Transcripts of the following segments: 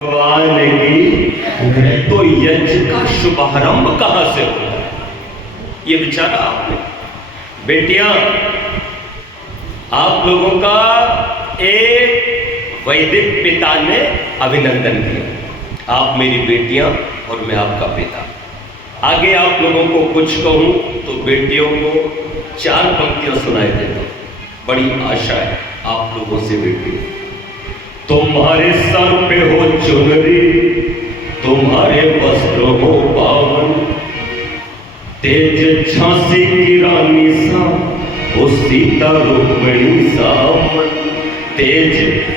भगवान की तो यज्ञ का शुभारंभ कहां से होता है, ये विचारा आपने। बेटियां, आप लोगों का एक वैदिक पिता ने अभिनंदन किया। आप मेरी बेटियां और मैं आपका पिता। आगे आप लोगों को कुछ कहूं तो बेटियों को 4 पंक्तियां सुनाई देता हूं। बड़ी आशा है आप लोगों से बेटियों। तुम्हारे सर पे हो चुनरी, तुम्हारे वस्त्र हो पावन, तेज झांसी की रानी सा हो सीता रुक्मिणी सामन। तेज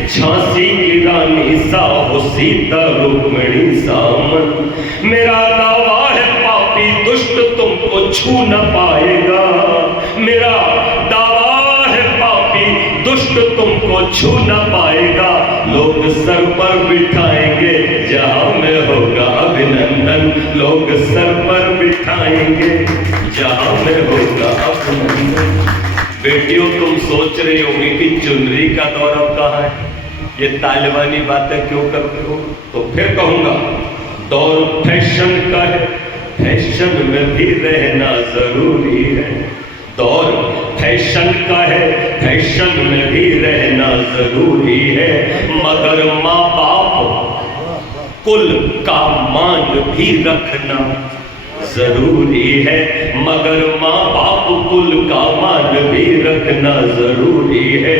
झांसी की रानी सा हो सीता रुक्मिणी सामन। मेरा दावा है पापी दुष्ट तुमको छू न पाएगा। मेरा दावा है पापी दुष्ट तुमको छू न पाएगा। लोग सर पर बिठाएंगे जहां में होगा अभिनंदन। लोग सर पर बिठाएंगे जहां में होगा अभिनंदन। बेटियों, तुम सोच रही होगी कि चुनरी का गौरव कहाँ है, ये तालिबानी बातें क्यों करते हो? तो फिर कहूंगा, दौर फैशन का है, फैशन में भी रहना जरूरी है। दौर फैशन का है, फैशन में भी रहना जरूरी है। मगर माँ बाप कुल का मान भी रखना जरूरी है। मगर माँ बाप कुल का मान भी रखना जरूरी है।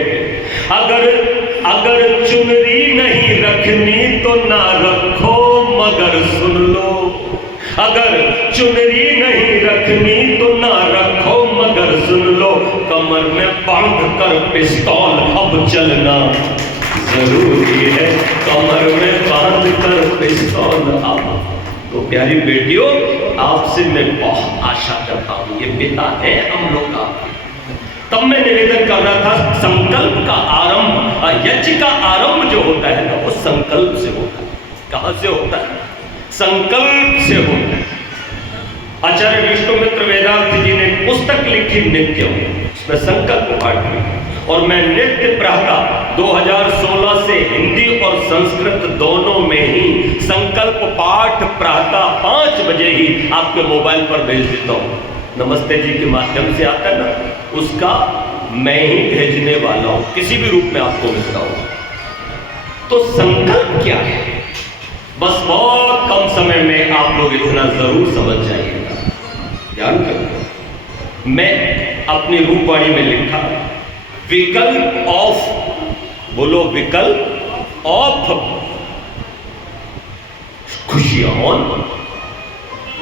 अगर चुनरी नहीं रखनी तो ना रखो, मगर सुन लो। अगर चुनरी नहीं रखनी तो ना रखो, मगर सुन लो। कमर में बांध कर पिस्तौल अब चलना जरूरी है। कमर में बांध कर पिस्तौल अब। तो प्यारी बेटियों, आपसे मैं बहुत आशा करता हूं, ये पिता है हम लोग का। तब मैं निवेदन कर रहा था, संकल्प का आरंभ, यज्ञ का आरंभ जो होता है ना, वो संकल्प से होता है। कहां से होता है? संकल्प से होता है। आचार्य विष्णुमित्र वेदांत जी ने पुस्तक लिखी नित्य, उसमें संकल्प पाठ में, और मैं नित्य प्रातः 2016 से हिंदी और संस्कृत दोनों में ही संकल्प पाठ प्रातः 5 बजे ही आपके मोबाइल पर भेज देता हूं। नमस्ते जी के माध्यम से आता है ना, उसका मैं ही भेजने वाला हूं, किसी भी रूप में आपको मिलता हूं। तो संकल्प क्या है, बस बहुत कम समय में आप लोग इतना जरूर समझ जाइएगा। ध्यान करो, मैं अपनी रूपवाणी में लिखा, विकल्प ऑफ, बोलो विकल्प ऑफ, खुशियां ऑन,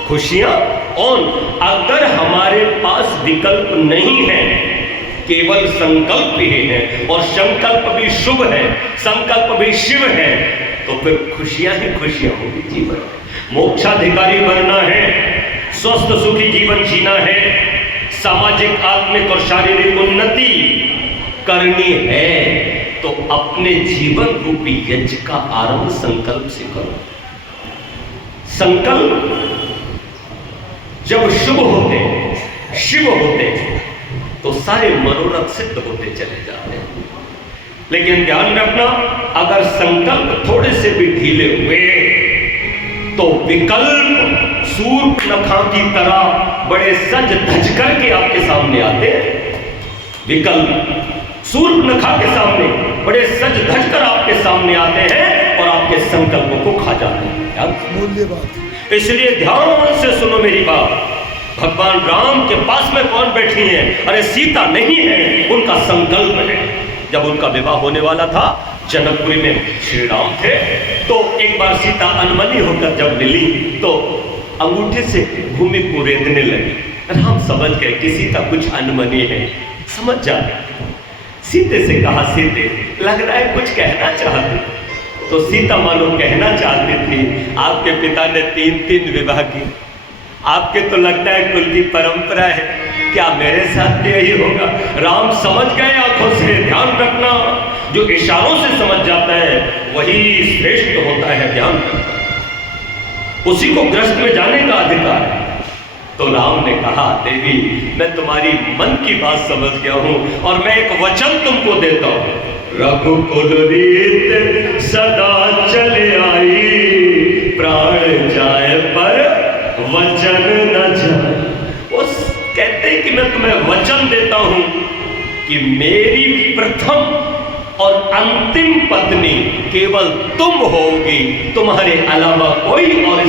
खुशियां ऑन। अगर हमारे पास विकल्प नहीं है, केवल संकल्प ही है, और संकल्प भी शुभ है, संकल्प भी शिव है, तो फिर खुशियां ही खुशियां होगी जीवन में। मोक्षाधिकारी बनना है, स्वस्थ सुखी जीवन जीना है, सामाजिक आत्मिक और शारीरिक उन्नति करनी है, तो अपने जीवन रूपी यज्ञ का आरंभ संकल्प से करो। संकल्प जब शुभ होते, शिव होते, तो सारे मनोरथ सिद्ध होते चले जाते हैं। लेकिन ध्यान रखना, अगर संकल्प थोड़े से भी ढीले हुए तो विकल्प सूर्पनखा की तरह बड़े सज धज करके आपके सामने आते हैं। विकल्प सूर्पनखा के सामने बड़े सज धज कर आपके सामने आते हैं और आपके संकल्पों को खा जाते हैं। मूल्य बात, इसलिए ध्यान से सुनो मेरी बात। भगवान राम के पास में कौन बैठी है? अरे सीता नहीं है, उनका संकल्प है। जब उनका विवाह होने वाला था, जनकपुरी में श्री राम थे, तो एक बार सीता अनमनी होकर जब मिली तो अंगूठे से भूमि को रेतने लगी। राम समझ गए कि सीता कुछ अनमनी है, समझ जाते। सीते से कहा, सीते लग रहा है कुछ कहना चाहती। तो सीता मानो कहना चाहती थी, आपके पिता ने 3 विवाह की, आपके तो लगता है कुल की परंपरा है, क्या मेरे साथ भी यही होगा? राम समझ गए आंखों से। ध्यान रखना, जो इशारों से समझ जाता है वही श्रेष्ठ होता है। ध्यान रखना, उसी को ग्रस्त में जाने का अधिकार है। तो राम ने कहा, देवी मैं तुम्हारी मन की बात समझ गया हूं और मैं एक वचन तुमको देता हूं। रघुकुल रीत सदा चले आई, प्राण जाए पर वचन न जाए। वो कहते कि मैं तुम्हें वचन देता हूं कि मेरी प्रथम और अंतिम पत्नी केवल तुम होगी, तुम्हारे अलावा कोई और